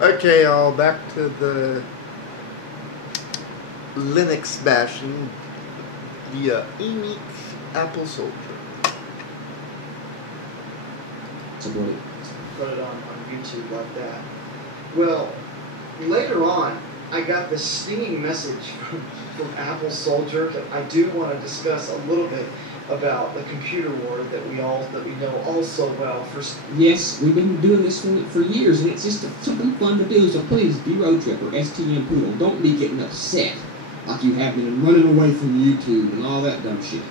Okay, all back to the Linux bashing via Emic Apple Soldier. So what it Put it on YouTube like that. Well, later on, I got this stinging message from Apple Soldier that I do want to discuss a little bit about the computer war that we know all so well. Yes, we've been doing this for years, and it's just something fun to do. So please, D-Road Trip or STM Poodle, don't be getting upset like you have been and running away from YouTube and all that dumb shit.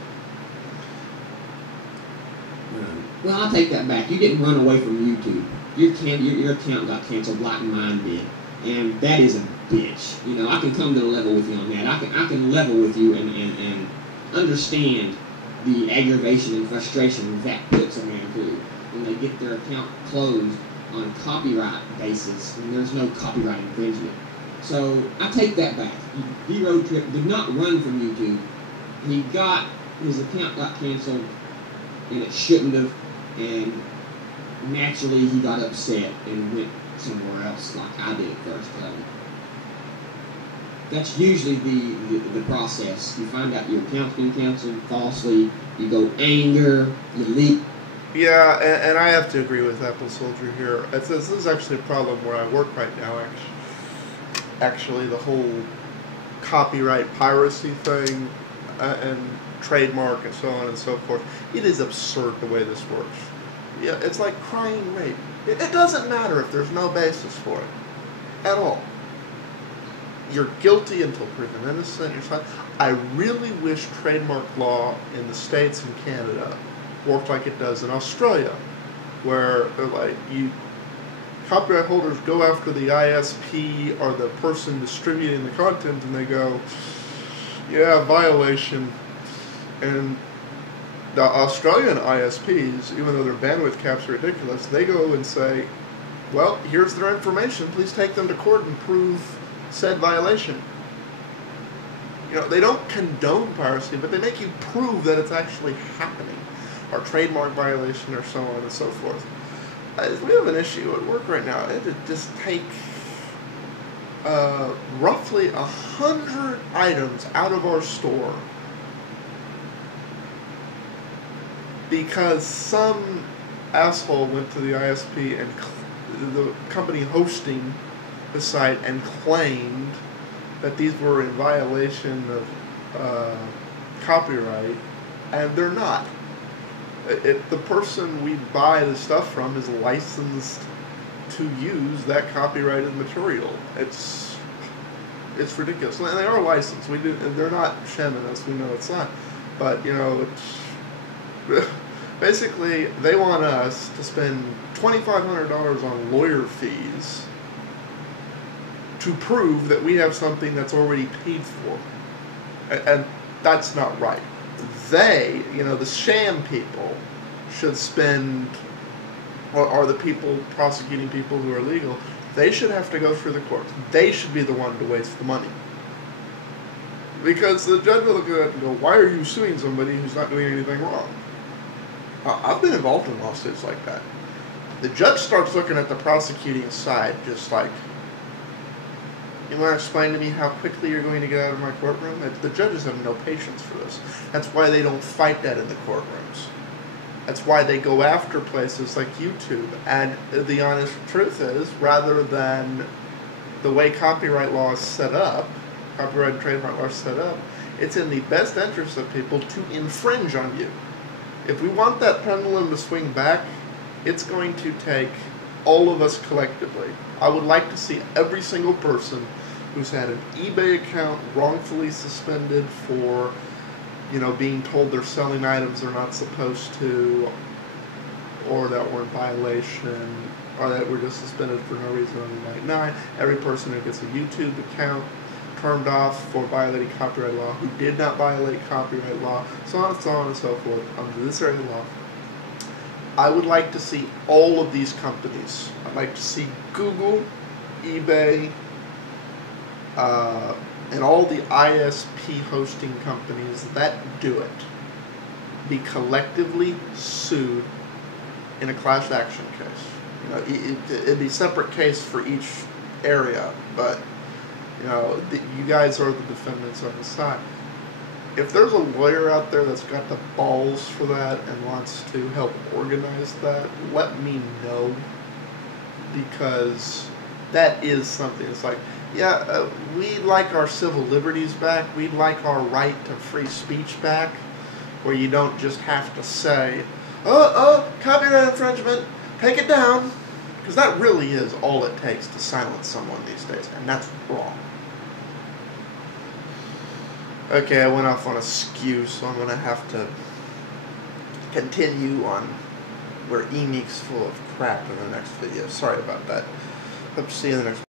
Well, I'll take that back. You didn't run away from YouTube. Your account got canceled like mine did, and that is a bitch. You know, I can come to the level with you on that. I can level with you and understand the aggravation and frustration that puts a man through when they get their account closed on copyright basis and there's no copyright infringement. So I take that back. D-Road Trip did not run from YouTube. His account got canceled, and it shouldn't have, and naturally he got upset and went somewhere else like I did at first. That's usually the process. You find out your account's been canceled falsely, you go anger, you leak. Yeah, and I have to agree with Apple Soldier here. This is actually a problem where I work right now, actually the whole copyright piracy thing and trademark and so on and so forth. It is absurd the way this works. Yeah, it's like crying rape. It doesn't matter if there's no basis for it at all. You're guilty until proven innocent. You're fine. I really wish trademark law in the States and Canada worked like it does in Australia, where like copyright holders go after the ISP or the person distributing the content, and they go, yeah, violation. And the Australian ISPs, even though their bandwidth caps are ridiculous, they go and say, well, here's their information, please take them to court and prove said violation. You know, they don't condone piracy, but they make you prove that it's actually happening, or trademark violation, or so on and so forth. We have an issue at work right now. It would just take roughly 100 items out of our store because some asshole went to the ISP and the company hosting the site and claimed that these were in violation of copyright, and they're not. The person we buy the stuff from is licensed to use that copyrighted material. It's ridiculous, and they are licensed. They're not shaming us. We know it's not, but you know, it's basically they want us to spend $2,500 on lawyer fees to prove that we have something that's already paid for, and that's not right. They, the sham people, should spend, or are the people prosecuting people who are legal, they should have to go through the courts. They should be the one to waste the money. Because the judge will look at it and go, why are you suing somebody who's not doing anything wrong? I've been involved in lawsuits like that. The judge starts looking at the prosecuting side just like, you want to explain to me how quickly you're going to get out of my courtroom? The judges have no patience for this. That's why they don't fight that in the courtrooms. That's why they go after places like YouTube. And the honest truth is, rather than the way copyright law is set up, copyright and trademark law is set up, it's in the best interest of people to infringe on you. If we want that pendulum to swing back, it's going to take all of us collectively. I would like to see every single person who's had an eBay account wrongfully suspended for, being told they're selling items they're not supposed to, or that were in violation, or that were just suspended for no reason on the night 9. Every person who gets a YouTube account turned off for violating copyright law, who did not violate copyright law, so on and so forth, under this area of law. I would like to see all of these companies. I'd like to see Google, eBay, and all the ISP hosting companies that do it be collectively sued in a class action case. It'd be a separate case for each area, but you guys are the defendants on the side. If there's a lawyer out there that's got the balls for that and wants to help organize that, let me know, because that is something. It's like, we'd like our civil liberties back. We'd like our right to free speech back, where you don't just have to say, copyright infringement, take it down, because that really is all it takes to silence someone these days, and that's wrong. Okay, I went off on a skew, so I'm going to have to continue on where Emeek's full of crap in the next video. Sorry about that. Hope to see you in the next one.